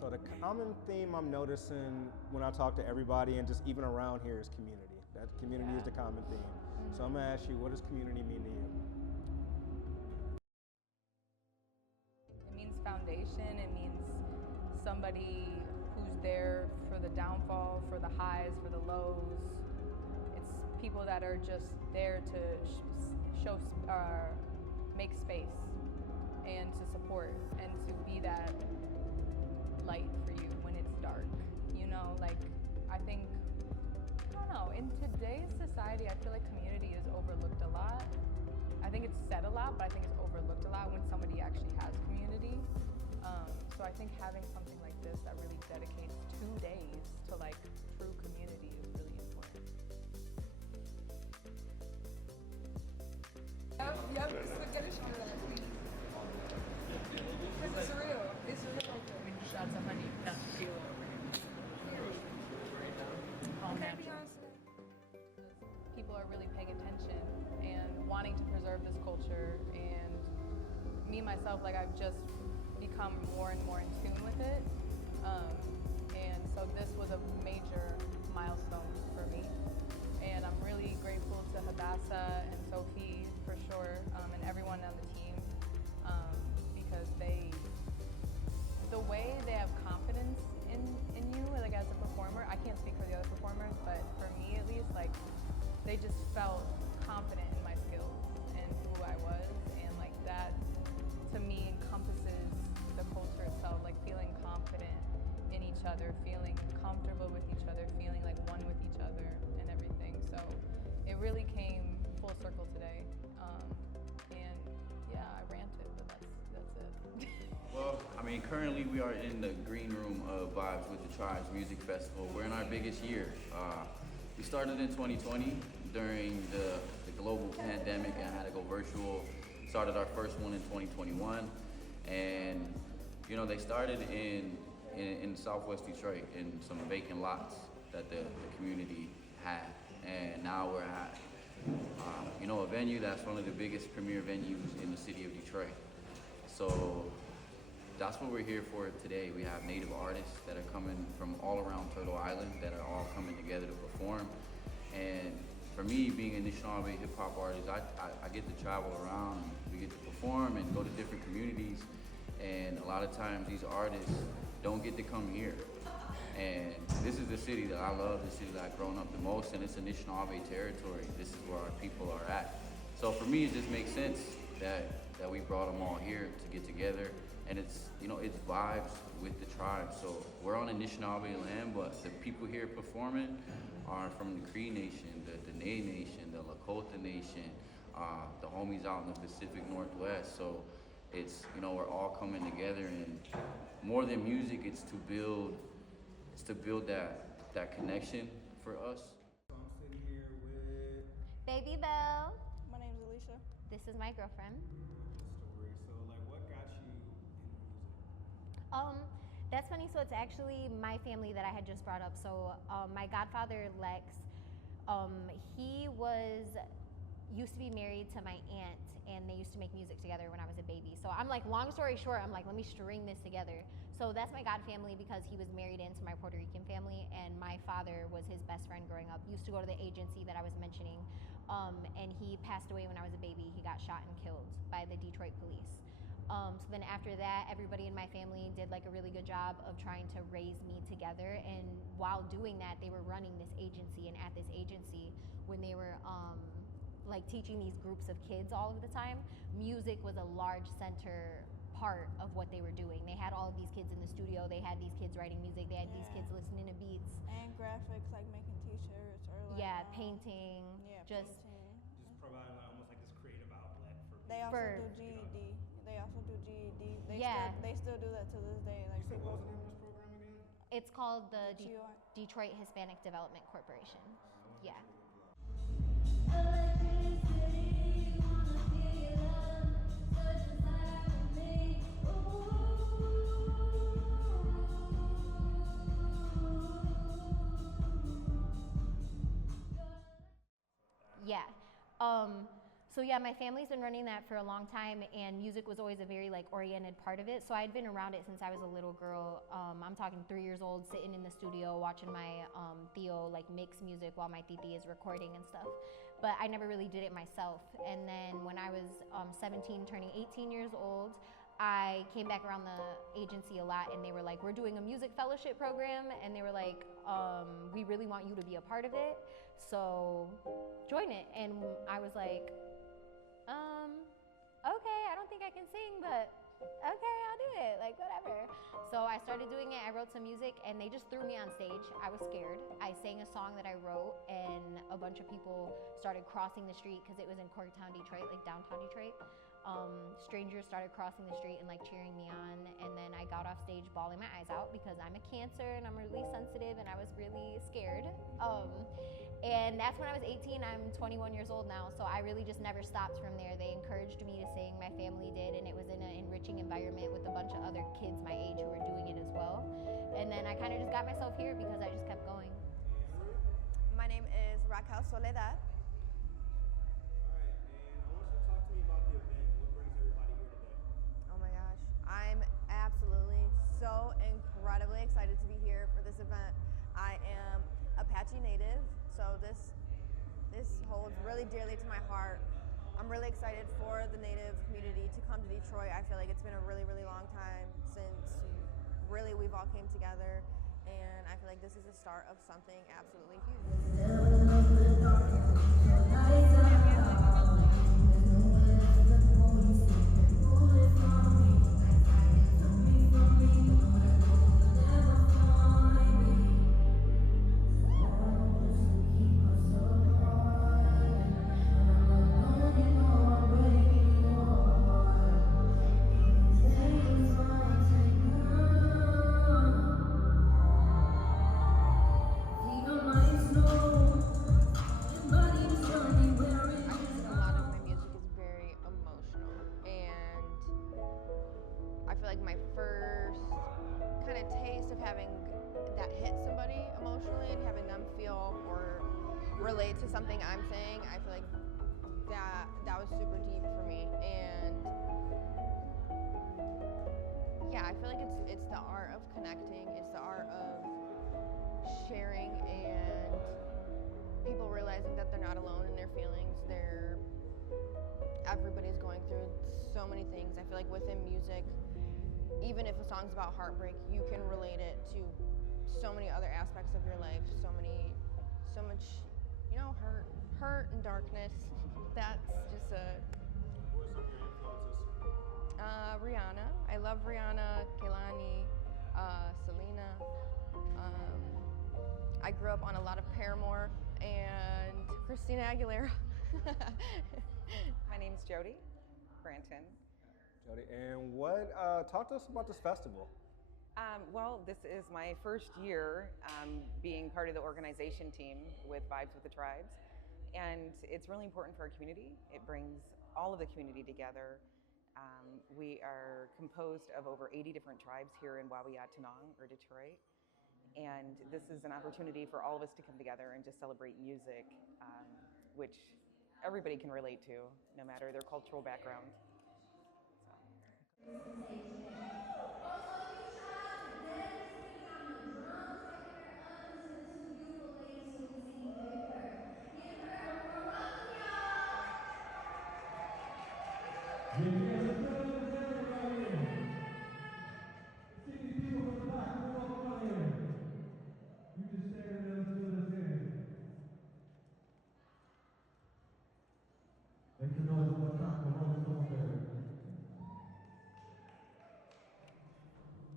So the common theme I'm noticing when I talk to everybody and just even around here is community. That community is the common theme. Mm-hmm. So I'm gonna ask you, what does community mean to you? It means foundation. It means somebody who's there for the downfall, for the highs, for the lows. It's people that are just there to make space and to support and to be that light for you when it's dark. You know, like, I think, I don't know, in today's society, I feel like community is overlooked a lot. I think it's said a lot, but I think it's overlooked a lot when somebody actually has community. So I think having something like this that really dedicates 2 days to like true community is really important. Yep, so get a shot of that, please. Because it's real. It's real. Shots of honey, not tequila. All natural. People are really paying attention and wanting to preserve this culture, and me myself, like, I've just become more and more in tune with it. And so this was a major milestone for me. And I'm really grateful to Hadassah and Sophie for sure, and everyone on the team, because the way they have confidence in you, like, as a performer. I can't speak for the other performers, but for me at least, like, they just felt confident in my skills and who I was, and like that to me encompasses the culture itself, like feeling confident in each other, feeling comfortable with each other, feeling like one with each other and everything. So it really came full circle today. And yeah, I ranted, but that's it. Well, I mean, currently we are in the green room of Vibes with the Tribes Music Festival. We're in our biggest year. We started in 2020 during the global pandemic and had to go virtual. Started our first one in 2021, and you know, they started in Southwest Detroit in some vacant lots that the community had, and now we're at you know, a venue that's one of the biggest premier venues in the city of Detroit. So that's what we're here for today. We have native artists that are coming from all around Turtle Island that are all coming together to perform. And for me, being an Anishinaabe hip hop artist, I get to travel around, we get to perform and go to different communities. And a lot of times these artists don't get to come here. And this is the city that I love, the city that I've grown up the most, and it's Anishinaabe territory. This is where our people are at. So for me, it just makes sense that we brought them all here to get together. And it's, you know, it's vibes with the tribe. So we're on Anishinaabe land, but the people here performing are from the Cree Nation, the Dene Nation, the Lakota Nation, the homies out in the Pacific Northwest. So it's, you know, we're all coming together, and more than music, it's to build that connection for us. So I'm sitting here with Baby Belle. My name's Alicia. This is my girlfriend. Story. So like, what got you in music? That's funny. So it's actually my family that I had just brought up. So my godfather Lex, he used to be married to my aunt, and they used to make music together when I was a baby. So I'm like, long story short, I'm like, let me string this together. So that's my god family because he was married into my Puerto Rican family, and my father was his best friend growing up. Used to go to the agency that I was mentioning, and he passed away when I was a baby. He got shot and killed by the Detroit police. So then after that, everybody in my family did like a really good job of trying to raise me together. And while doing that, they were running this agency, and at this agency, when they were like teaching these groups of kids all of the time, music was a large center part of what they were doing. They had all of these kids in the studio, they had these kids writing music, they had these kids listening to beats. And graphics, like making t-shirts or like painting. Just providing like, almost like this creative outlet for people. They also do GED. They also do GED. They still do that to this day. Like, So what was the name of this program again? It's called the DHI. Detroit Hispanic Development Corporation. Yeah. Yeah. So So yeah, my family's been running that for a long time, and music was always a very like oriented part of it. So I'd been around it since I was a little girl. I'm talking 3 years old, sitting in the studio watching my Theo like mix music while my titi is recording and stuff. But I never really did it myself. And then when I was 17, turning 18 years old, I came back around the agency a lot, and they were like, we're doing a music fellowship program, and they were like, we really want you to be a part of it, so join it. And I was like, okay, I don't think I can sing, but okay, I'll do it, like whatever. So I started doing it, I wrote some music, and they just threw me on stage. I was scared. I sang a song that I wrote, and a bunch of people started crossing the street, because it was in Corktown, Detroit, like downtown Detroit. Strangers started crossing the street and like cheering me on, and then I got off stage bawling my eyes out because I'm a Cancer and I'm really sensitive, and I was really scared. And that's when I was 18. I'm 21 years old now, so I really just never stopped from there. They encouraged me to sing, my family did, and it was in an enriching environment with a bunch of other kids my age who were doing it as well. And then I kind of just got myself here because I just kept going. My name is Raquel Soledad. Oh my gosh, I'm absolutely so incredibly excited to be here for this event. I am Apache native, so this holds really dearly to my heart. I'm really excited for the Native community to come to Detroit. I feel like it's been a really, really long time since really we've all came together, and I feel like this is the start of something absolutely huge. Relate to something I'm saying, I feel like that was super deep for me. And yeah, I feel like it's the art of connecting, it's the art of sharing, and people realizing that they're not alone in their feelings. Everybody's going through so many things. I feel like within music, even if a song's about heartbreak, you can relate it to so many other aspects of your life, so much, hurt and darkness. That's just a... Who are some of your influences? Rihanna. I love Rihanna, Kehlani, Selena. I grew up on a lot of Paramore and Christina Aguilera. My name's Jodi, Branton. Jodi, and talk to us about this festival. Well, this is my first year being part of the organization team with Vibes with the Tribes, and it's really important for our community. It brings all of the community together. We are composed of over 80 different tribes here in Wawiatanong, or Detroit, and this is an opportunity for all of us to come together and just celebrate music, which everybody can relate to, no matter their cultural background.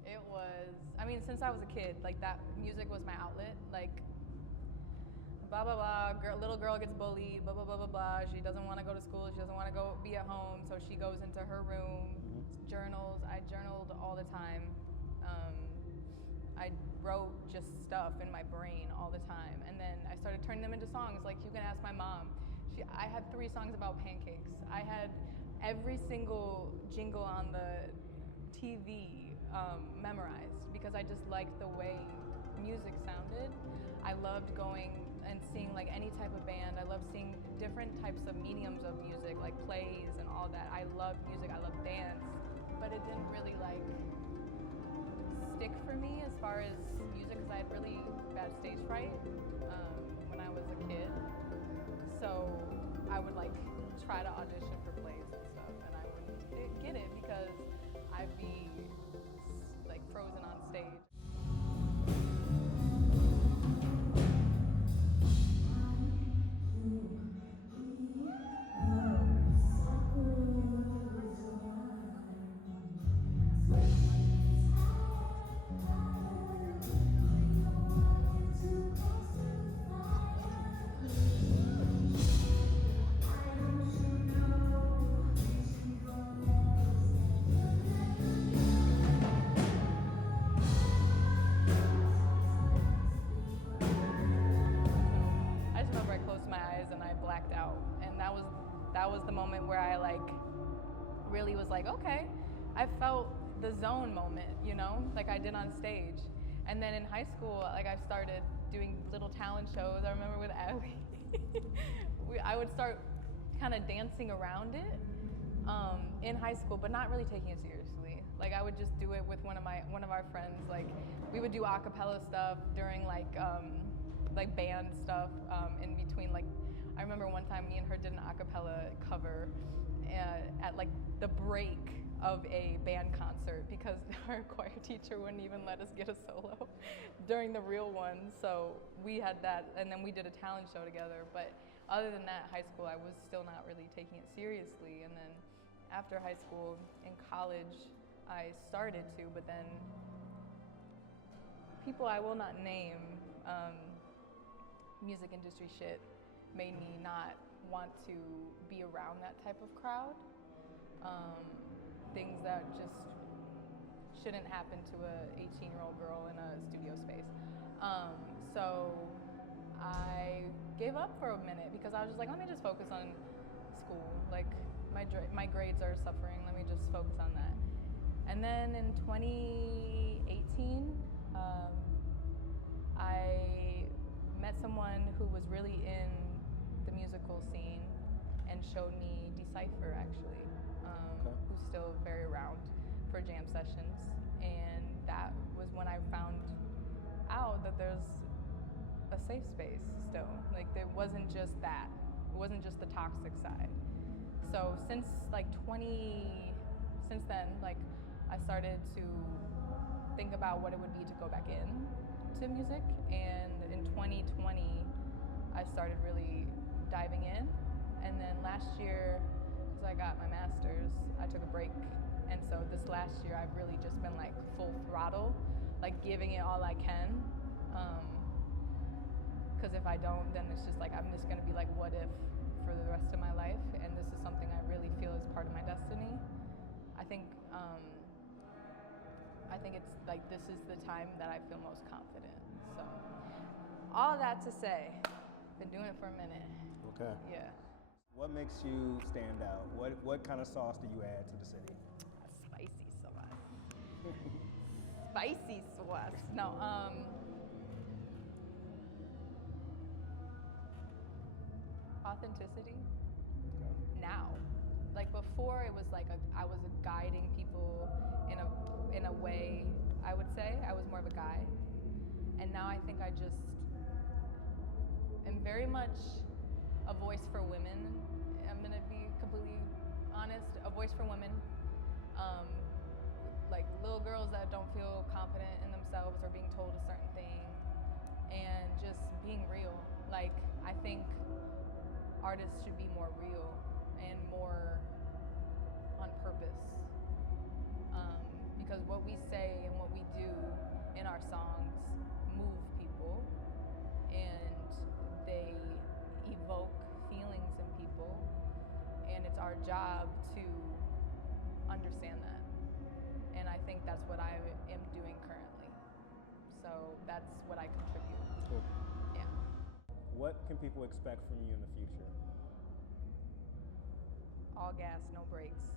It was, I mean, since I was a kid, like that music was my outlet. Like, blah, blah, blah, little girl gets bullied, blah, blah, blah, blah, blah. She doesn't want to go to school. She doesn't want to go be at home. So she goes into her room, journals. I journaled all the time. I wrote just stuff in my brain all the time. And then I started turning them into songs. Like, you can ask my mom. I had 3 songs about pancakes. I had every single jingle on the TV memorized because I just liked the way music sounded. I loved going and seeing like any type of band. I loved seeing different types of mediums of music, like plays and all that. I loved music, I loved dance, but it didn't really like stick for me as far as music because I had really bad stage fright when I was a kid. So I would like try to audition for plays and stuff, and I wouldn't get it because I'd be like frozen on stage. That was the moment where I like really was like, okay, I felt the zone moment, you know, like I did on stage. And then in high school, like I started doing little talent shows. I remember with Abby, I would start kind of dancing around it in high school, but not really taking it seriously. Like I would just do it with one of our friends. Like we would do a cappella stuff during like band stuff in between like. I remember one time me and her did an a cappella cover at like the break of a band concert because our choir teacher wouldn't even let us get a solo during the real one. So we had that, and then we did a talent show together. But other than that, high school, I was still not really taking it seriously. And then after high school, in college, I started to, but then people I will not name, music industry shit, made me not want to be around that type of crowd. Things that just shouldn't happen to a 18-year-old girl in a studio space. So I gave up for a minute because I was just like, let me just focus on school. Like my grades are suffering, let me just focus on that. And then in 2018, I met someone who was really in the musical scene and showed me Decipher actually, who's still very around for jam sessions. And that was when I found out that there's a safe space still. Like it wasn't just that, it wasn't just the toxic side. So since then, like I started to think about what it would be to go back in to music, and in 2020 I started really diving in. And then last year, because I got my master's, I took a break. And so this last year, I've really just been like full throttle, like giving it all I can. Because if I don't, then it's just like, I'm just gonna be like, what if for the rest of my life? And this is something I really feel is part of my destiny. I think it's like, this is the time that I feel most confident. So all that to say, been doing it for a minute. Okay. Yeah. What makes you stand out? What kind of sauce do you add to the city? Spicy sauce. Spicy sauce. No, authenticity. Okay. Now, like before, it was like I was guiding people in a way. I would say I was more of a guide, and now I think I just am very much a voice for women. I'm gonna be completely honest, a voice for women. Like little girls that don't feel confident in themselves or being told a certain thing, and just being real. Like I think artists should be more real and more on purpose. Because what we say and what we do in our songs move people, and they evoke feelings in people, and it's our job to understand that. And I think that's what I am doing currently. So that's what I contribute. Cool. Yeah. What can people expect from you in the future? All gas, no brakes.